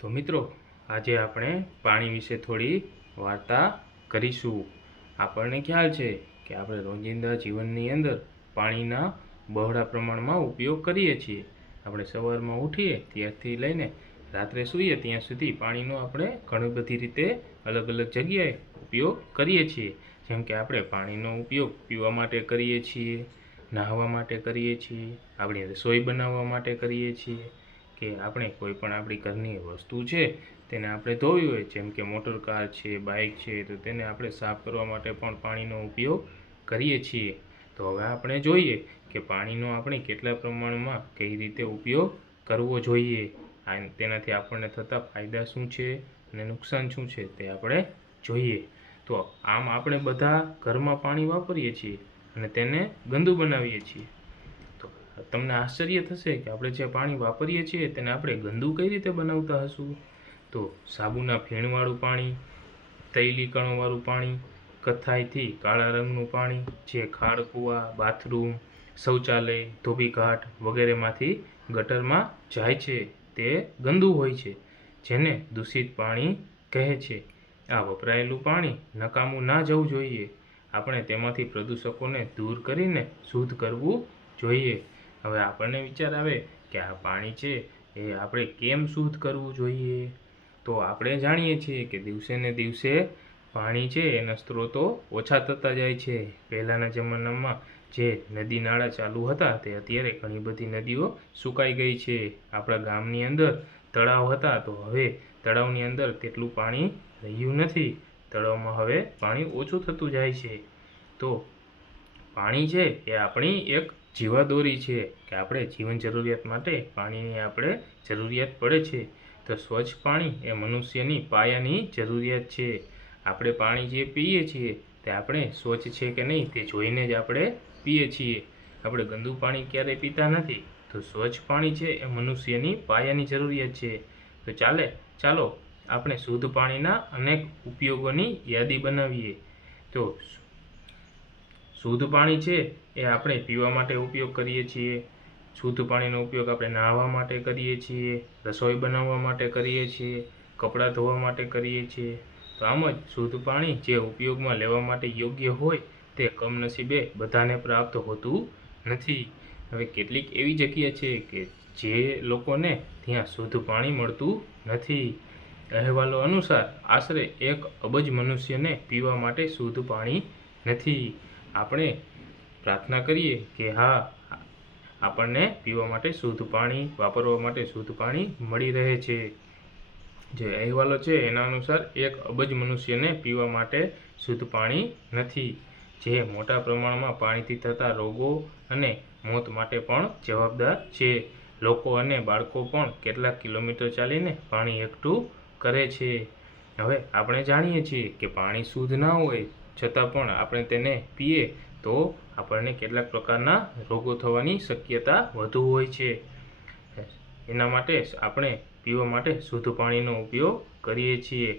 તો મિત્રો, આજે આપણે પાણી વિશે થોડી વાર્તા કરીશું। આપણને ખ્યાલ છે કે આપણે રોજિંદા જીવનની અંદર પાણીના બહોળા પ્રમાણમાં ઉપયોગ કરીએ છીએ। આપણે સવારમાં ઉઠીએ ત્યારથી લઈને રાત્રે સૂઈએ ત્યાં સુધી પાણીનો આપણે ઘણી બધી રીતે અલગ અલગ જગ્યાએ ઉપયોગ કરીએ છીએ। જેમ કે આપણે પાણીનો ઉપયોગ પીવા માટે કરીએ છીએ, નહાવા માટે કરીએ છીએ, આપણી રસોઈ બનાવવા માટે કરીએ છીએ, કે આપણે કોઈ પણ આપણી ઘરની વસ્તુ છે તેને આપણે ધોવી હોય, જેમ કે મોટર કાર છે, બાઇક છે, તો તેને આપણે સાફ કરવા માટે પણ પાણીનો ઉપયોગ કરીએ છીએ। તો હવે આપણે જોઈએ કે પાણીનો આપણે કેટલા પ્રમાણમાં કઈ રીતે ઉપયોગ કરવો જોઈએ, તેનાથી આપણને થતા ફાયદા શું છે અને નુકસાન શું છે તે આપણે જોઈએ। તો આમ આપણે બધા ઘરમાં પાણી વાપરીએ છીએ અને તેને ગંદુ બનાવીએ છીએ। તો તમને આશ્ચર્ય થશે કે આપણે જે પાણી વાપરીએ છીએ તેને આપણે ગંદુ કઈ રીતે બનાવતા હશું। તો સાબુના ફેણવાળું પાણી, તૈલી કણોવાળું પાણી, કથ્થાઈથી કાળા રંગનું પાણી, જે ખાડ કૂવા, બાથરૂમ, શૌચાલય, ધોબીઘાટ વગેરેમાંથી ગટરમાં જાય છે તે ગંદુ હોય છે, જેને દૂષિત પાણી કહે છે। આ વપરાયેલું પાણી નકામું ના જવું જોઈએ। આપણે તેમાંથી પ્રદૂષકોને દૂર કરીને શુદ્ધ કરવું જોઈએ। હવે આપણને વિચાર આવે કે આ પાણી છે એ આપણે કેમ શુદ્ધ કરવું જોઈએ। તો આપણે જાણીએ છીએ કે દિવસે ને દિવસે પાણી છે એના સ્ત્રોતો ઓછા થતા જાય છે। પહેલાંના જમાનામાં જે નદી નાળા ચાલુ હતા તે અત્યારે ઘણી બધી નદીઓ સુકાઈ ગઈ છે। આપણા ગામની અંદર તળાવ હતા તો હવે તળાવની અંદર તેટલું પાણી રહ્યું નથી। તળાવમાં હવે પાણી ઓછું થતું જાય છે। તો પાણી છે એ આપણી એક જીવાદોરી છે કે આપણે જીવન જરૂરિયાત માટે પાણીની આપણે જરૂરિયાત પડે છે। તો સ્વચ્છ પાણી એ મનુષ્યની પાયાની જરૂરિયાત છે। આપણે પાણી જે પીએ છીએ તે આપણે સ્વચ્છ છે કે નહીં તે જોઈને જ આપણે પીએ છીએ। આપણે ગંદુ પાણી ક્યારેય પીતા નથી। તો સ્વચ્છ પાણી છે એ મનુષ્યની પાયાની જરૂરિયાત છે। તો ચાલો આપણે શુદ્ધ પાણીના અનેક ઉપયોગોની યાદી બનાવીએ। તો શુદ્ધ પાણી છે એ આપણે પીવા માટે ઉપયોગ કરીએ છીએ, શુદ્ધ પાણીનો ઉપયોગ આપણે નહાવા માટે કરીએ છીએ, રસોઈ બનાવવા માટે કરીએ છીએ, કપડાં ધોવા માટે કરીએ છીએ। તો આમ જ શુદ્ધ પાણી જે ઉપયોગમાં લેવા માટે યોગ્ય હોય તે કમનસીબે બધાને પ્રાપ્ત હોતું નથી। હવે કેટલીક એવી જગ્યા છે કે જે લોકોને ત્યાં શુદ્ધ પાણી મળતું નથી। અહેવાલો અનુસાર આશરે 1 અબજ મનુષ્યને પીવા માટે શુદ્ધ પાણી નથી। આપણે પ્રાર્થના કરીએ કે હા, આપણને પીવા માટે શુદ્ધ પાણી, વાપરવા માટે શુદ્ધ પાણી મળી રહે છે। જે અહેવાલો છે એના અનુસાર 1 અબજ મનુષ્યને પીવા માટે શુદ્ધ પાણી નથી, જે મોટા પ્રમાણમાં પાણીથી થતા રોગો અને મોત માટે પણ જવાબદાર છે। લોકો અને બાળકો પણ કેટલાક કિલોમીટર ચાલીને પાણી એકઠું કરે છે। હવે આપણે જાણીએ છીએ કે પાણી શુદ્ધ ના હોય છતાં પણ આપણે તેને પીએ તો આપણને કેટલાક પ્રકારના રોગો થવાની શક્યતા વધુ હોય છે। એના માટે આપણે પીવા માટે શુદ્ધ પાણીનો ઉપયોગ કરીએ છીએ।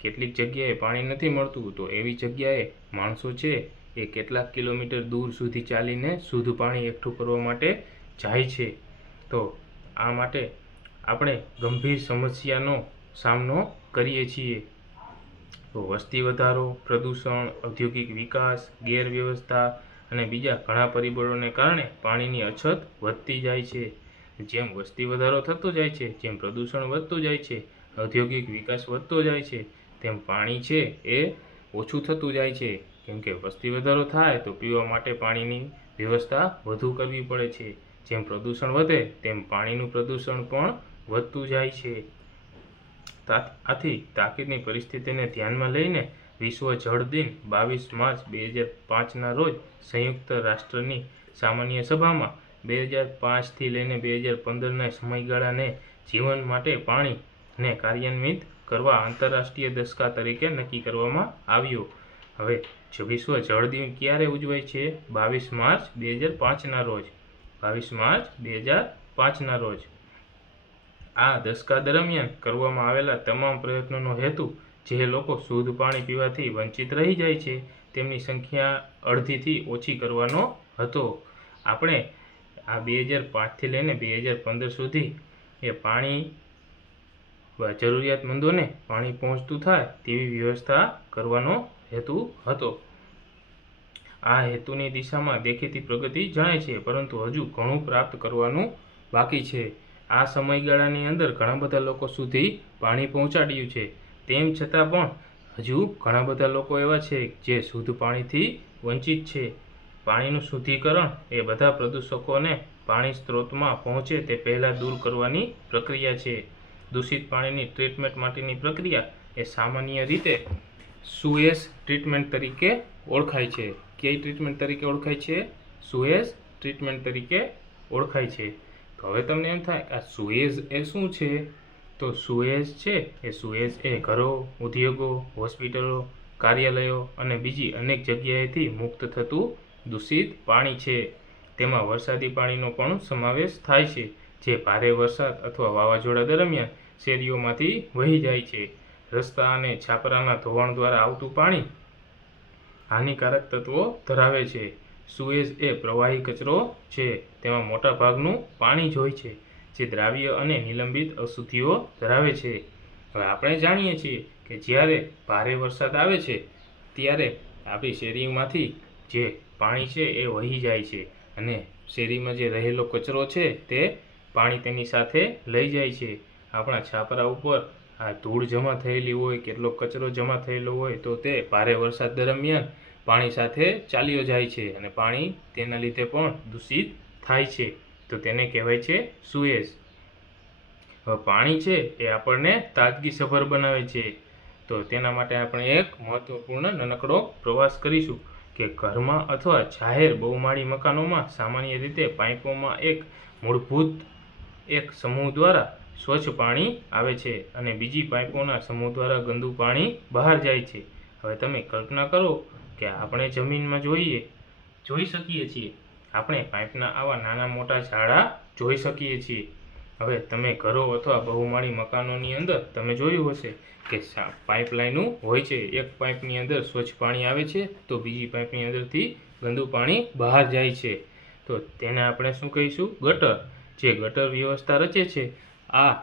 કેટલીક જગ્યાએ પાણી નથી મળતું તો એવી જગ્યાએ માણસો છે એ કેટલાક કિલોમીટર દૂર સુધી ચાલીને શુદ્ધ પાણી એકઠું કરવા માટે જાય છે। તો આ માટે આપણે ગંભીર સમસ્યાનો સામનો કરીએ છીએ। તો વસ્તી વધારો, પ્રદૂષણ, ઔદ્યોગિક વિકાસ, ગેરવ્યવસ્થા અને બીજા ઘણા પરિબળોને કારણે પાણીની અછત વધતી જાય છે। જેમ વસ્તી વધારો થતો જાય છે, જેમ પ્રદૂષણ વધતું જાય છે, ઔદ્યોગિક વિકાસ વધતો જાય છે, તેમ પાણી છે એ ઓછું થતું જાય છે। કેમ કે વસ્તી વધારો થાય તો પીવા માટે પાણીની વ્યવસ્થા વધુ કરવી પડે છે। જેમ પ્રદૂષણ વધે તેમ પાણીનું પ્રદૂષણ પણ વધતું જાય છે। આથી તાકીદની પરિસ્થિતિને ધ્યાનમાં લઈને વિશ્વ જળ દિન 22 માર્ચ 2005ના રોજ સંયુક્ત રાષ્ટ્રની સામાન્ય સભામાં 2005થી લઈને 2015ના સમયગાળાને જીવન માટે પાણીને કાર્યાન્વિત કરવા આંતરરાષ્ટ્રીય દશકા તરીકે નક્કી કરવામાં આવ્યો। હવે વિશ્વ જળ દિન ક્યારે ઉજવાય છે? 22 માર્ચ 2005ના રોજ। 22 માર્ચ 2005ના રોજ। આ દશકા દરમિયાન કરવામાં આવેલા તમામ પ્રયત્નોનો હેતુ જે લોકો શુદ્ધ પાણી પીવાથી વંચિત રહી જાય છે તેમની સંખ્યા અડધીથી ઓછી કરવાનો હતો। આપણે આ 2005થી લઈને 2015 સુધી એ પાણી જરૂરિયાતમંદોને પાણી પહોંચતું થાય તેવી વ્યવસ્થા કરવાનો હેતુ હતો. આ હેતુની દિશામાં દેખીતી પ્રગતિ જણાય છે, પરંતુ હજુ ઘણું પ્રાપ્ત કરવાનું બાકી છે. આ સમયગાળાની અંદર ઘણા બધા લોકો સુધી પાણી પહોંચાડ્યું છે. તેમ છતાં પણ હજુ ઘણા બધા લોકો એવા છે જે શુદ્ધ પાણીથી વંચિત છે. પાણીનું શુદ્ધિકરણ એ બધા પ્રદૂષકોને પાણી સ્ત્રોતમાં પહોંચે તે પહેલાં દૂર કરવાની પ્રક્રિયા છે. દૂષિત પાણીની ટ્રીટમેન્ટ માટેની પ્રક્રિયા એ સામાન્ય રીતે સુએઝ ટ્રીટમેન્ટ તરીકે ઓળખાય છે. કઈ ટ્રીટમેન્ટ તરીકે ઓળખાય છે? સુએઝ ટ્રીટમેન્ટ તરીકે ઓળખાય છે. તો હવે તમને એમ થાય આ સુએઝ એ શું છે? તો સુએઝ છે એ ઘરો, ઉદ્યોગો, હોસ્પિટલો, કાર્યાલયો અને બીજી અનેક જગ્યાએથી મુક્ત થતું દૂષિત પાણી છે. તેમાં વરસાદી પાણીનો પણ સમાવેશ થાય છે, જે ભારે વરસાદ અથવા વાવાઝોડા દરમિયાન શેરીઓમાંથી વહી જાય છે. રસ્તા અને છાપરાના ધોવાણ દ્વારા આવતું પાણી હાનિકારક તત્વો ધરાવે છે. સુએઝ એ પ્રવાહી કચરો છે. તેમાં મોટા ભાગનું પાણી જ હોય છે, જે દ્રાવ્ય અને નિલંબિત અશુદ્ધિઓ ધરાવે છે. હવે આપણે જાણીએ છીએ કે જ્યારે ભારે વરસાદ આવે છે ત્યારે આપણી શેરીમાંથી જે પાણી છે એ વહી જાય છે અને શેરીમાં જે રહેલો કચરો છે તે પાણી તેની સાથે લઈ જાય છે. આપણા છાપરા ઉપર આ ધૂળ જમા થયેલી હોય, કેટલો કચરો જમા થયેલો હોય તો તે ભારે વરસાદ દરમિયાન પાણી સાથે ચાલ્યો જાય છે અને પાણી તેના લીધે પણ દૂષિત થાય છે. તો તેને કહેવાય છે સુએઝ. હવે પાણી છે એ આપણને તાજગીસભર બનાવે છે. તો તેના માટે આપણે એક મહત્વપૂર્ણ નાનકડો પ્રવાસ કરીશું કે ઘરમાં અથવા જાહેર બહુમાળી મકાનોમાં સામાન્ય રીતે પાઇપોમાં એક મૂળભૂત એક સમૂહ દ્વારા સ્વચ્છ પાણી આવે છે અને બીજી પાઇપોના સમૂહ દ્વારા ગંદુ પાણી બહાર જાય છે. હવે તમે કલ્પના કરો કે આપણે જમીનમાં જોઈ શકીએ છીએ. આપણે પાઇપના આવા નાના મોટા જાળા જોઈ શકીએ છીએ. હવે તમે ઘરો અથવા બહુમાળી મકાનોની અંદર તમે જોયું હશે કે પાઇપલાઇનો હોય છે. એક પાઇપની અંદર સ્વચ્છ પાણી આવે છે તો બીજી પાઇપની અંદરથી ગંદુ પાણી બહાર જાય છે. તો તેને આપણે શું કહીશું? ગટર. જે ગટર વ્યવસ્થા રચે છે આ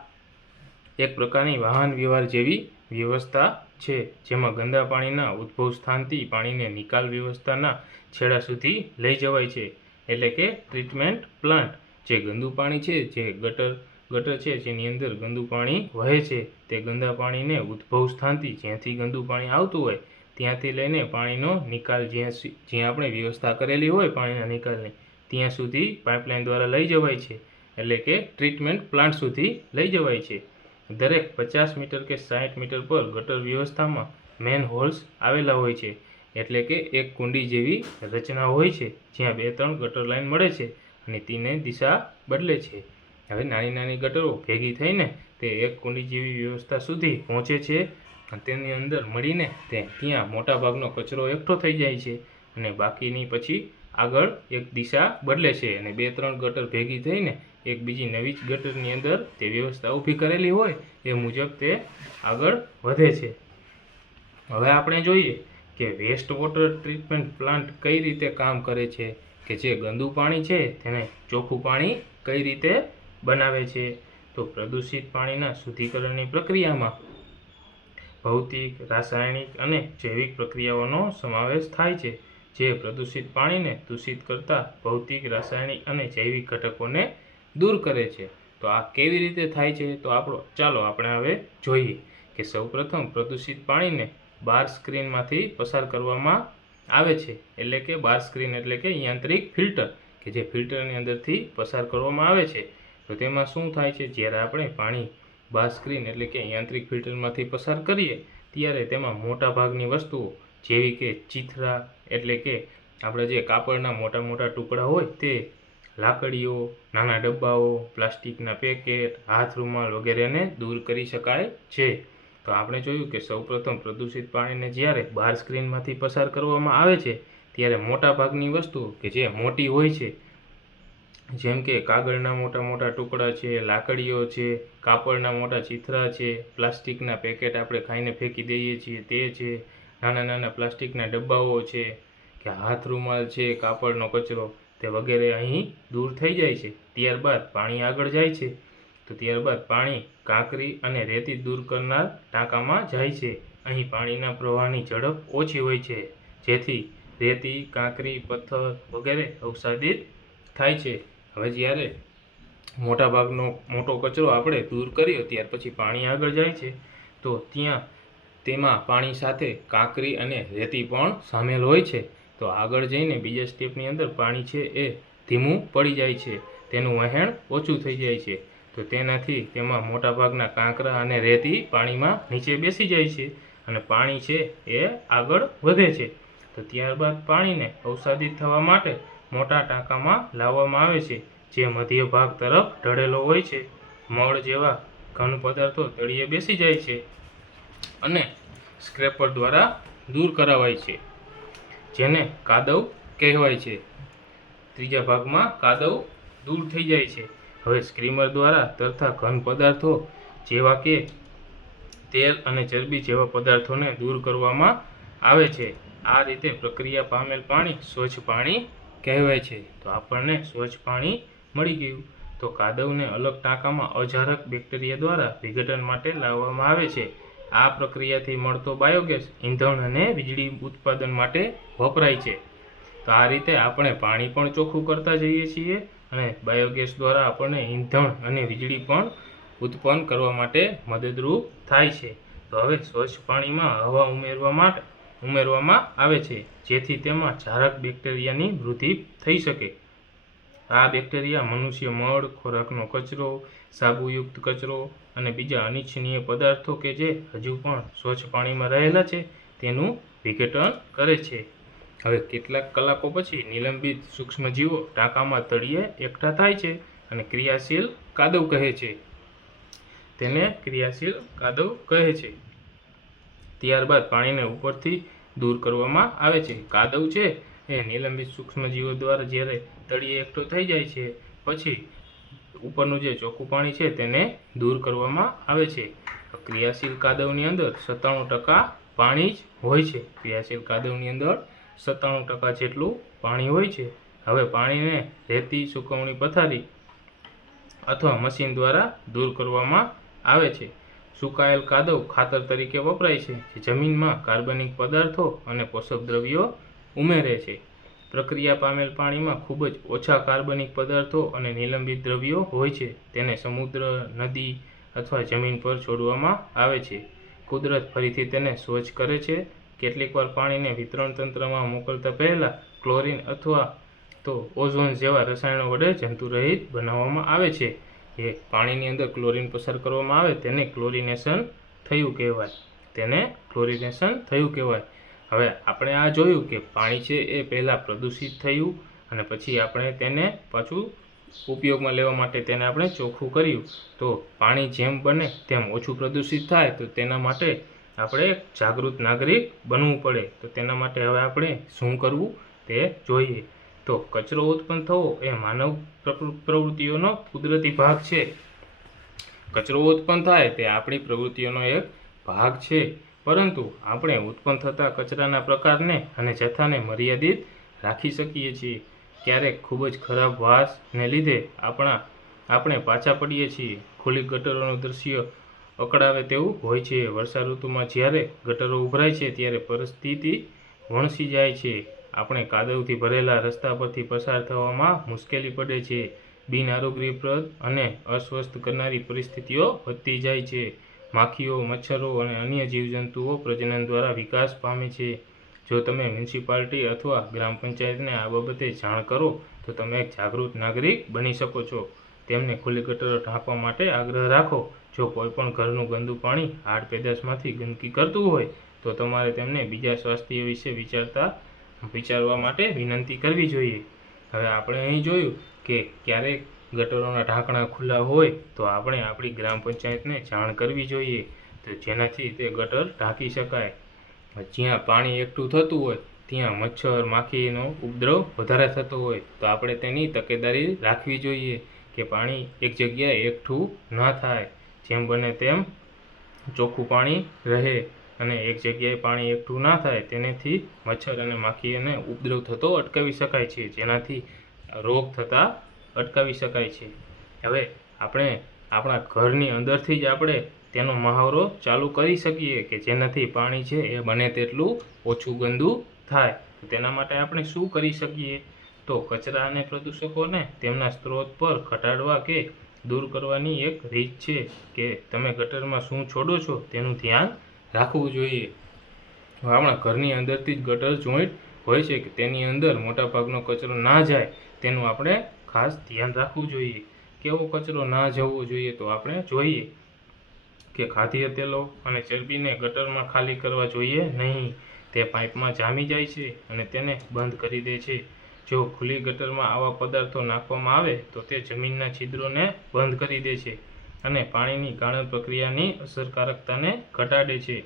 એક પ્રકારની વાહન વ્યવહાર જેવી વ્યવસ્થા છે, જેમાં ગંદા પાણીના ઉદ્ભવ સ્થાનથી પાણીને નિકાલ વ્યવસ્થાના છેડા સુધી લઈ જવાય છે, એટલે કે ટ્રીટમેન્ટ પ્લાન્ટ. જે ગંદુ પાણી છે જે ગટર છે જેની અંદર ગંદુ પાણી વહે છે તે ગંદા પાણીને ઉદ્ભવ સ્થાનથી જ્યાંથી ગંદુ પાણી આવતું હોય ત્યાંથી લઈને પાણીનો નિકાલ જ્યાં આપણે વ્યવસ્થા કરેલી હોય પાણીના નિકાલની ત્યાં સુધી પાઇપલાઇન દ્વારા લઈ જવાય છે, એટલે કે ટ્રીટમેન્ટ પ્લાન્ટ સુધી લઈ જવાય છે. દરેક 50 મીટર કે 60 મીટર પર ગટર વ્યવસ્થામાં મેન હોલ્સ આવેલા હોય છે, એટલે કે એક કુંડી જેવી રચના હોય છે જ્યાં 2-3 ગટર લાઇન મળે છે અને તેને દિશા બદલે છે. હવે નાની નાની ગટરો ભેગી થઈને તે એક કુંડી જેવી વ્યવસ્થા સુધી પહોંચે છે અને તેની અંદર મળીને ત્યાં મોટાભાગનો કચરો એકઠો થઈ જાય છે અને બાકીની પછી આગળ એક દિશા બદલે છે અને 2-3 ગટર ભેગી થઈને એક બીજી નવી જ ગટરની અંદર તે વ્યવસ્થા ઊભી કરેલી હોય એ મુજબ તે આગળ વધે છે. હવે આપણે જોઈએ કે વેસ્ટ વોટર ટ્રીટમેન્ટ પ્લાન્ટ કઈ રીતે કામ કરે છે, કે જે ગંદુ પાણી છે તેને ચોખ્ખું પાણી કઈ રીતે બનાવે છે. તો પ્રદૂષિત પાણીના શુદ્ધિકરણની પ્રક્રિયામાં ભૌતિક, રાસાયણિક અને જૈવિક પ્રક્રિયાઓનો સમાવેશ થાય છે, જે પ્રદૂષિત પાણીને દૂષિત કરતા ભૌતિક, રાસાયણિક અને જૈવિક ઘટકોને દૂર કરે છે. તો આ કેવી રીતે થાય છે? તો ચાલો આપણે હવે જોઈએ કે સૌપ્રથમ પ્રદૂષિત પાણીને બાર સ્ક્રીનમાંથી પસાર કરવામાં આવે છે, એટલે કે બાર સ્ક્રીન એટલે કે યાંત્રિક ફિલ્ટર, કે જે ફિલ્ટરની અંદરથી પસાર કરવામાં આવે છે. તો તેમાં શું થાય છે? જ્યારે આપણે પાણી બાર સ્ક્રીન એટલે કે યાંત્રિક ફિલ્ટરમાંથી પસાર કરીએ ત્યારે તેમાં મોટા ભાગની વસ્તુઓ જેવી કે ચીથરા એટલે કે આપણે જે કાપડના મોટા મોટા ટુકડા હોય તે, લાકડીઓ, નાના ડબ્બાઓ, પ્લાસ્ટિકના પેકેટ, હાથ રૂમાલ વગેરેને દૂર કરી શકાય છે. તો આપણે જોયું કે સૌપ્રથમ પ્રદૂષિત પાણીને જ્યારે બાર સ્ક્રીનમાંથી પસાર કરવામાં આવે છે ત્યારે મોટા ભાગની વસ્તુઓ કે જે મોટી હોય છે, જેમ કે કાગળના મોટા મોટા ટુકડા છે, લાકડીઓ છે, કાપડના મોટા ચીથરા છે, પ્લાસ્ટિકના પેકેટ આપણે ખાઈને ફેંકી દઈએ છીએ તે છે, નાના નાના પ્લાસ્ટિકના ડબ્બાઓ છે, કે હાથ રૂમાલ છે, કાપડનો કચરો તે વગેરે અહીં દૂર થઈ જાય છે. ત્યારબાદ પાણી આગળ જાય છે તો ત્યારબાદ પાણી કાંકરી અને રેતી દૂર કરનાર ટાંકામાં જાય છે. અહીં પાણીના પ્રવાહની ઝડપ ઓછી હોય છે, જેથી રેતી, કાંકરી, પથ્થર વગેરે અવસાદિત થાય છે. હવે જ્યારે મોટો કચરો આપણે દૂર કર્યો ત્યાર પછી પાણી આગળ જાય છે, તો તેમાં પાણી સાથે કાંકરી અને રેતી પણ સામેલ હોય છે. તો આગળ જઈને બીજા સ્ટેપની અંદર પાણી છે એ ધીમું પડી જાય છે, તેનું વહેણ ઓછું થઈ જાય છે. તો તેનાથી તેમાં મોટાભાગના કાંકરા અને રેતી પાણીમાં નીચે બેસી જાય છે અને પાણી છે એ આગળ વધે છે. તો ત્યારબાદ પાણીને અવસાદિત થવા માટે મોટા ટાંકામાં લાવવામાં આવે છે, જે મધ્ય ભાગ તરફ ઢળેલો હોય છે. મળ જેવા ઘન પદાર્થો તળિયે બેસી જાય છે અને સ્ક્રેપર દ્વારા દૂર કરાવાય છે, જેને કાદવ કહેવાય છે. ત્રીજા ભાગમાં કાદવ દૂર થઈ જાય છે. હવે સ્ક્રીમર દ્વારા તરતા ઘન પદાર્થો જેવા કે તેલ અને ચરબી જેવા પદાર્થોને દૂર કરવામાં આવે છે. આ રીતે પ્રક્રિયા પામેલ પાણી સ્વચ્છ પાણી કહેવાય છે. તો આપણને સ્વચ્છ પાણી મળી ગયું. તો કાદવને અલગ ટાંકામાં અજારક બેક્ટેરિયા દ્વારા વિઘટન માટે લાવવામાં આવે છે. આ પ્રક્રિયાથી મળતો બાયોગેસ ઈંધણ અને વીજળી ઉત્પાદન માટે વપરાય છે. તો આ રીતે આપણે પાણી પણ ચોખ્ખું કરતા જઈએ છીએ અને બાયોગેસ દ્વારા આપણને ઈંધણ અને વીજળી પણ ઉત્પન્ન કરવા માટે મદદરૂપ થાય છે. તો હવે સ્વચ્છ પાણીમાં હવા ઉમેરવામાં આવે છે, જેથી તેમાં જારક બેક્ટેરિયાની વૃદ્ધિ થઈ શકે. આ બેક્ટેરિયા મનુષ્ય મળ, ખોરાકનો કચરો, સાબુયુક્ત કચરો અને બીજા અનિચ્છનીય પદાર્થો કે જે હજુ પણ સ્વચ્છ પાણીમાં રહેલા છે તેનું વિઘટન કરે છે. હવે કેટલાક કલાકો પછી નિલંબિત સૂક્ષ્મજીવો ટાંકામાં તળિયે એકઠા થાય છે અને ક્રિયાશીલ કાદવ કહે છે. તેને ક્રિયાશીલ કાદવ કહે છે. ત્યારબાદ પાણીને ઉપરથી દૂર કરવામાં આવે છે. કાદવ છે એ નિલંબિત સૂક્ષ્મજીવો દ્વારા જ્યારે તળિયે એકઠો થઈ જાય છે, પછી ઉપરનું જે ચોખ્ખું પાણી છે તેને દૂર કરવામાં આવે છે. ક્રિયાશીલ કાદવની અંદર 97% પાણી જ હોય છે. ક્રિયાશીલ કાદવની અંદર 97% જેટલું પાણી હોય છે. હવે પાણીને રેતી, સૂકવણી પથારી અથવા મશીન દ્વારા દૂર કરવામાં આવે છે. સુકાયેલ કાદવ ખાતર તરીકે વપરાય છે, જે જમીનમાં કાર્બનિક પદાર્થો અને પોષક દ્રવ્યો ઉમેરે છે. પ્રક્રિયા પામેલ પાણીમાં ખૂબ જ ઓછા કાર્બનિક પદાર્થો અને નિલંબિત દ્રવ્યો હોય છે. તેને સમુદ્ર, નદી અથવા જમીન પર છોડવામાં આવે છે. કુદરત ફરીથી તેને સ્વચ્છ કરે છે. કેટલીકવાર પાણીને વિતરણ તંત્રમાં મોકલતા પહેલાં ક્લોરીન અથવા તો ઓઝોન જેવા રસાયણો વડે જંતુરહિત બનાવવામાં આવે છે. એ પાણીની અંદર ક્લોરીન પસાર કરવામાં આવે તેને ક્લોરિનેશન થયું કહેવાય. હવે આપણે આ જોયું કે પાણી છે એ પહેલાં પ્રદૂષિત થયું અને પછી આપણે તેને પાછું ઉપયોગમાં લેવા માટે તેને આપણે ચોખ્ખું કર્યું. તો પાણી જેમ બને તેમ ઓછું પ્રદૂષિત થાય તો તેના માટે આપણે જાગૃત નાગરિક બનવું પડે. તો તેના માટે હવે આપણે શું કરવું તે જોઈએ. તો કચરો ઉત્પન્ન થવો એ માનવ પ્રવૃત્તિઓનો કુદરતી ભાગ છે. કચરો ઉત્પન્ન થાય તે આપણી પ્રવૃત્તિઓનો એક ભાગ છે, પરંતુ આપણે ઉત્પન્ન થતા કચરાના પ્રકારને અને જથ્થાને મર્યાદિત રાખી શકીએ છીએ. ક્યારેક ખૂબ જ ખરાબ વાસને લીધે આપણે પાછા પડીએ છીએ. ખુલ્લી ગટરોનું દૃશ્ય અકળાવે તેવું હોય છે. વર્ષા ઋતુમાં જ્યારે ગટરો ઉભરાય છે ત્યારે પરિસ્થિતિ વણસી જાય છે. આપણે કાદવથી ભરેલા રસ્તા પરથી પસાર થવામાં મુશ્કેલી પડે છે. બિનઆરોગ્યપ્રદ અને અસ્વસ્થ કરનારી પરિસ્થિતિઓ વધતી જાય છે. માખીઓ, મચ્છરો અને અન્ય જીવજંતુઓ પ્રજનન દ્વારા વિકાસ પામે છે. જો તમે મ્યુનિસિપાલિટી અથવા ગ્રામ પંચાયતને આ બાબતે જાણ કરો તો તમે એક જાગૃત નાગરિક બની શકો છો. તેમને ખુલ્લી ગટરો ઢાંકવા માટે આગ્રહ રાખો. જો કોઈ પણ ઘરનું ગંદુ પાણી હાડ પેદાશમાંથી ગંદકી કરતું હોય તો તમારે તેમને બીજા સ્વાસ્થ્ય વિશે વિચારવા માટે વિનંતી કરવી જોઈએ. હવે આપણે અહીં જોયું કે ક્યારેક ગટરોના ઢાંકણા ખુલ્લા હોય તો આપણે આપણી ગ્રામ પંચાયતને જાણ કરવી જોઈએ, તો જેનાથી તે ગટર ઢાંકી શકાય. જ્યાં પાણી એકઠું થતું હોય ત્યાં મચ્છર, માખીનો ઉપદ્રવ વધારે થતો હોય તો આપણે તેની તકેદારી રાખવી જોઈએ કે પાણી એક જગ્યાએ એકઠું ન થાય. જેમ બને તેમ ચોખ્ખું પાણી રહે અને એક જગ્યાએ પાણી એકઠું ના થાય તેનાથી મચ્છર અને માખીને ઉપદ્રવ થતો અટકાવી શકાય છે, જેનાથી રોગ થતા અટકાવી શકાય છે. હવે આપણે આપણા ઘરની અંદરથી જ આપણે તેનો મહાવરો ચાલુ કરી શકીએ કે જેનાથી પાણી છે એ બને તેટલું ઓછું ગંદુ થાય. તેના માટે આપણે શું કરી શકીએ? તો કચરા અને પ્રદૂષકોને તેમના સ્ત્રોત પર ઘટાડવા કે દૂર કરવાની એક રીત છે કે તમે ગટરમાં શું છોડો છો તેનું ધ્યાન રાખવું જોઈએ. આપણા ઘરની અંદરથી જ ગટર જોઈન્ટ હોય છે કે તેની અંદર મોટાભાગનો કચરો ના જાય તેનું આપણે ખાસ ધ્યાન રાખવું જોઈએ. કેવો કચરો ના જવો જોઈએ? તો આપણે જોઈએ કે ખાદ્ય તેલો અને ચરબીને ગટરમાં ખાલી કરવા જોઈએ નહીં. તે પાઇપમાં જામી જાય છે અને તેને બંધ કરી દે છે. જો ખુલ્લી ગટરમાં આવા પદાર્થો નાખવામાં આવે તો તે જમીનના છિદ્રોને બંધ કરી દે છે અને પાણીની ગાળણ પ્રક્રિયાની અસરકારકતાને ઘટાડે છે.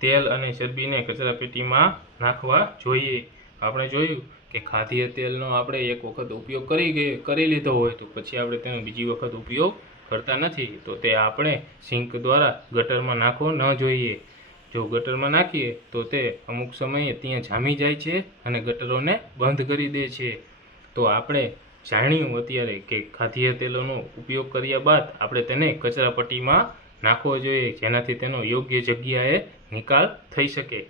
તેલ અને ચરબીને કચરાપેટીમાં નાખવા જોઈએ. આપણે જોયું કે ખાદ્ય તેલનો આપણે એક વખત ઉપયોગ કરી લીધો હોય તો પછી આપણે તેનો બીજી વખત ઉપયોગ કરતા નથી, તો તે આપણે સિંક દ્વારા ગટરમાં નાખવો ન જોઈએ. જો ગટરમાં નાખીએ તો તે અમુક સમયે ત્યાં જામી જાય છે અને ગટરોને બંધ કરી દે છે. તો આપણે જાણ્યું અત્યારે કે ખાદ્ય તેલોનો ઉપયોગ કર્યા બાદ આપણે તેને કચરાપટ્ટીમાં નાખવો જોઈએ જેનાથી તેનો યોગ્ય જગ્યાએ નિકાલ થઈ શકે.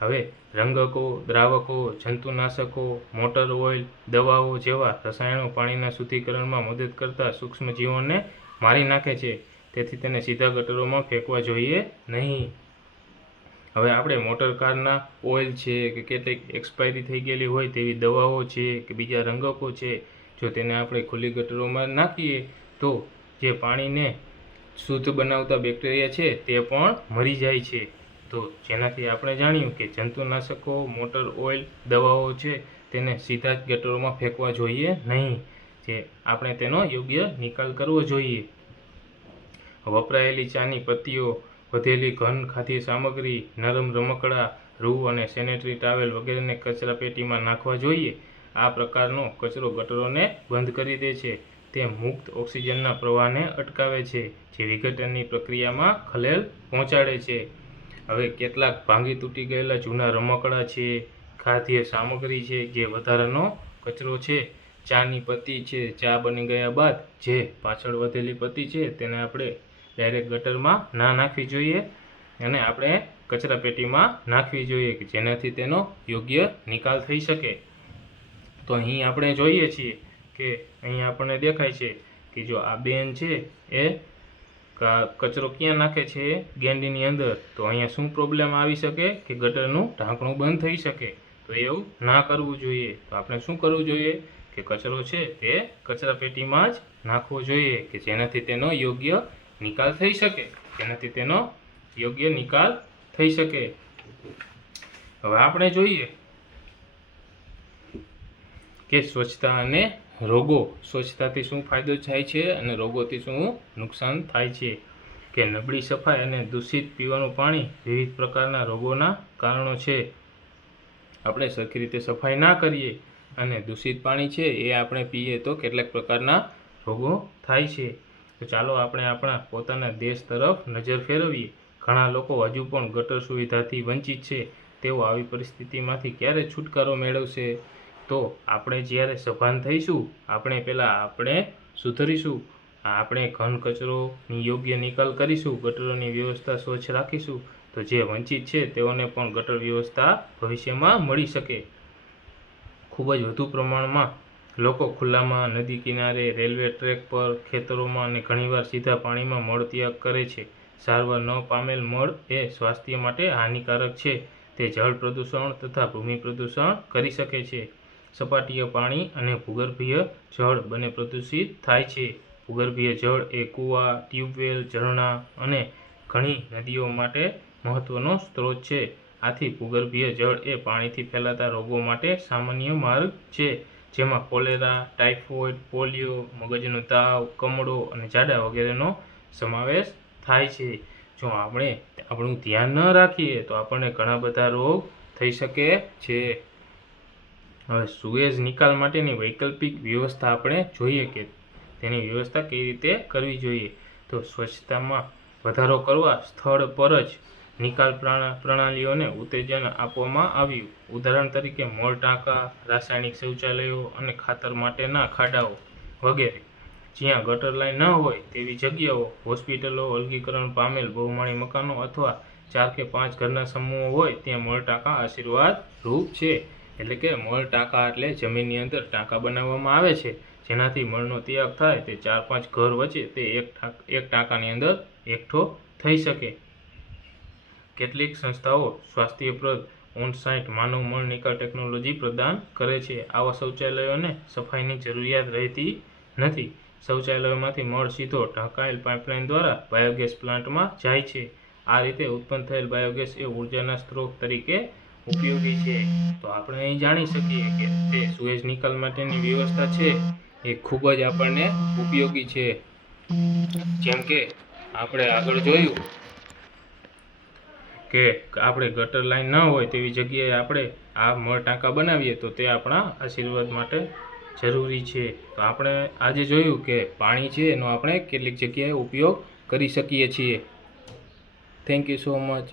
હવે રંગકો, દ્રાવકો, જંતુનાશકો, મોટર ઓઇલ, દવાઓ જેવા રસાયણો પાણીના શુદ્ધિકરણમાં મદદ કરતા સૂક્ષ્મજીવોને મારી નાખે છે, તેથી તેને સીધા ગટરોમાં ફેંકવા જોઈએ નહીં. હવે આપણે મોટર કારના ઓઇલ છે કે કેટલીક એક્સપાયરી થઈ ગયેલી હોય તેવી દવાઓ છે કે બીજા રંગકો છે, જો તેને આપણે ખુલ્લી ગટરોમાં નાખીએ તો જે પાણીને શુદ્ધ બનાવતા બેક્ટેરિયા છે તે પણ મરી જાય છે. તો જેનાથી આપણે જાણ્યું કે જંતુનાશકો, મોટર ઓઇલ, દવાઓ છે તેને સીધા જ ગટરોમાં ફેંકવા જોઈએ નહીં, જે આપણે તેનો યોગ્ય નિકાલ કરવો જોઈએ. વપરાયેલી ચાની પત્તીઓ, વધેલી ઘન ખાદ્ય સામગ્રી, નરમ રમકડા, રૂ અને સેનેટરી ટાવેલ વગેરેને કચરાપેટીમાં નાખવા જોઈએ. આ પ્રકારનો કચરો ગટરોને બંધ કરી દે છે. તે મુક્ત ઓક્સિજનના પ્રવાહને અટકાવે છે, જે વિઘટનની પ્રક્રિયામાં ખલેલ પહોંચાડે છે. હવે કેટલાક ભાંગી તૂટી ગયેલા જૂના રમકડા છે, ખાદ્ય સામગ્રી છે, જે વધારાનો કચરો છે, ચાની પત્તી છે, ચા બની ગયા બાદ જે પાછળ વધેલી પત્તી છે તેને આપણે ડાયરેક્ટ ગટરમાં ના નાખવી જોઈએ અને આપણે કચરાપેટીમાં નાખવી જોઈએ કે જેનાથી તેનો યોગ્ય નિકાલ થઈ શકે. તો અહીં આપણે જોઈએ છીએ કે અહીં આપણને દેખાય છે કે જો આ બેન છે એ કચરો ક્યાં નાખે છે? ગેંડીની અંદર. તો અહીંયા શું પ્રોબ્લેમ આવી શકે કે ગટરનું ઢાંકણું બંધ થઈ શકે. તો એવું ના કરવું જોઈએ. તો આપણે શું કરવું જોઈએ કે કચરો છે તે કચરાપેટીમાં જ નાખવો જોઈએ કે જેનાથી તેનો યોગ્ય નિકાલ થઈ શકે. હવે આપણે જોઈએ કે સ્વચ્છતા અને રોગો. સ્વચ્છતાથી શું ફાયદો થાય છે અને રોગોથી શું નુકસાન થાય છે? કે નબળી સફાઈ અને દૂષિત પીવાનું પાણી વિવિધ પ્રકારના રોગોના કારણો છે. આપણે સરખી રીતે સફાઈ ના કરીએ અને દૂષિત પાણી છે એ આપણે પીએ તો કેટલાક પ્રકારના રોગો થાય છે. તો ચાલો આપણે આપણા પોતાના દેશ તરફ નજર ફેરવીએ. ઘણા લોકો હજુ પણ ગટર સુવિધાથી વંચિત છે. તેઓ આવી પરિસ્થિતિમાંથી ક્યારે છુટકારો મેળવશે? તો આપણે જ્યારે સભાન થઈશું આપણે સુધરીશું. આપણે ઘન કચરોની યોગ્ય નિકાલ કરીશું, ગટરોની વ્યવસ્થા સ્વચ્છ રાખીશું, તો જે વંચિત છે તેઓને પણ ગટર વ્યવસ્થા ભવિષ્યમાં મળી શકે. ખૂબ જ વધુ પ્રમાણમાં લોકો ખુલ્લામાં, નદી કિનારે, રેલવે ટ્રેક પર, ખેતરોમાં અને ઘણીવાર સીધા પાણીમાં મળત્યાગ કરે છે. સારવાર ન પામેલ મળ એ સ્વાસ્થ્ય માટે હાનિકારક છે. તે જળ પ્રદૂષણ તથા ભૂમિ પ્રદૂષણ કરી શકે છે. સપાટીય પાણી અને ભૂગર્ભીય જળ બંને પ્રદૂષિત થાય છે. ભૂગર્ભીય જળ એ કૂવા, ટ્યુબવેલ, ઝરણા અને ઘણી નદીઓ માટે મહત્વનો સ્ત્રોત છે. આથી ભૂગર્ભીય જળ એ પાણીથી ફેલાતા રોગો માટે સામાન્ય માર્ગ છે, જેમાં કોલેરા, ટાઇફોઇડ, પોલિયો, મગજનો તાવ, કમળો અને ઝાડા વગેરેનો સમાવેશ થાય છે. જો આપણે આપણું ધ્યાન ન રાખીએ તો આપણને ઘણા બધા રોગ થઈ શકે છે. હવે સુએઝ નિકાલ માટેની વૈકલ્પિક વ્યવસ્થા આપણે જોઈએ કે તેની વ્યવસ્થા કઈ રીતે કરવી જોઈએ. તો સ્વચ્છતામાં વધારો કરવા સ્થળ પર જ નિકાલ પ્રણાલીઓને ઉત્તેજન આપવામાં આવ્યું. ઉદાહરણ તરીકે મોળ ટાંકા, રાસાયણિક શૌચાલયો અને ખાતર માટેના ખાડાઓ વગેરે. જ્યાં ગટર લાઈન ન હોય તેવી જગ્યાઓ, હોસ્પિટલો, અલગીકરણ પામેલ બહુમાળી મકાનો અથવા 4 કે 5 ઘરના સમૂહો હોય ત્યાં મળ ટાંકા આશીર્વાદ રૂપ છે. એટલે કે મળ ટાંકા એટલે જમીનની અંદર ટાંકા બનાવવામાં આવે છે જેનાથી મળનો ત્યાગ થાય તે 4-5 ઘર વચ્ચે તે એક ટાંકાની અંદર એકઠો થઈ શકે. કેટલીક સંસ્થાઓ સ્વાસ્થ્યપ્રદ ઓન-સાઇટ માનવ મળ નિકાલ ટેકનોલોજી પ્રદાન કરે છે. આવા શૌચાલયોને સફાઈની જરૂરિયાત રહેતી નથી. શૌચાલયોમાંથી મળ સીધો ઢંકાયેલ પાઇપલાઇન દ્વારા બાયોગેસ પ્લાન્ટમાં જાય છે. આ રીતે ઉત્પન્ન થયેલ બાયોગેસ એ ઉર્જાના સ્ત્રોત તરીકે ઉપયોગી છે. તો આપણે અહીં જાણી શકીએ કે તે સુએઝ નિકાલ માટેની વ્યવસ્થા છે એ ખૂબ જ આપણને ઉપયોગી છે. જેમ કે આપણે આગળ જોયું કે આપણે ગટર લાઈન ન હોય તેવી જગ્યાએ આપણે આ મળ ટાંકા બનાવીએ તો તે આપણા આશીર્વાદ માટે જરૂરી છે. તો આપણે આજે જોયું કે પાણી છે એનો આપણે કેટલીક જગ્યાએ ઉપયોગ કરી શકીએ છીએ. Thank you so much.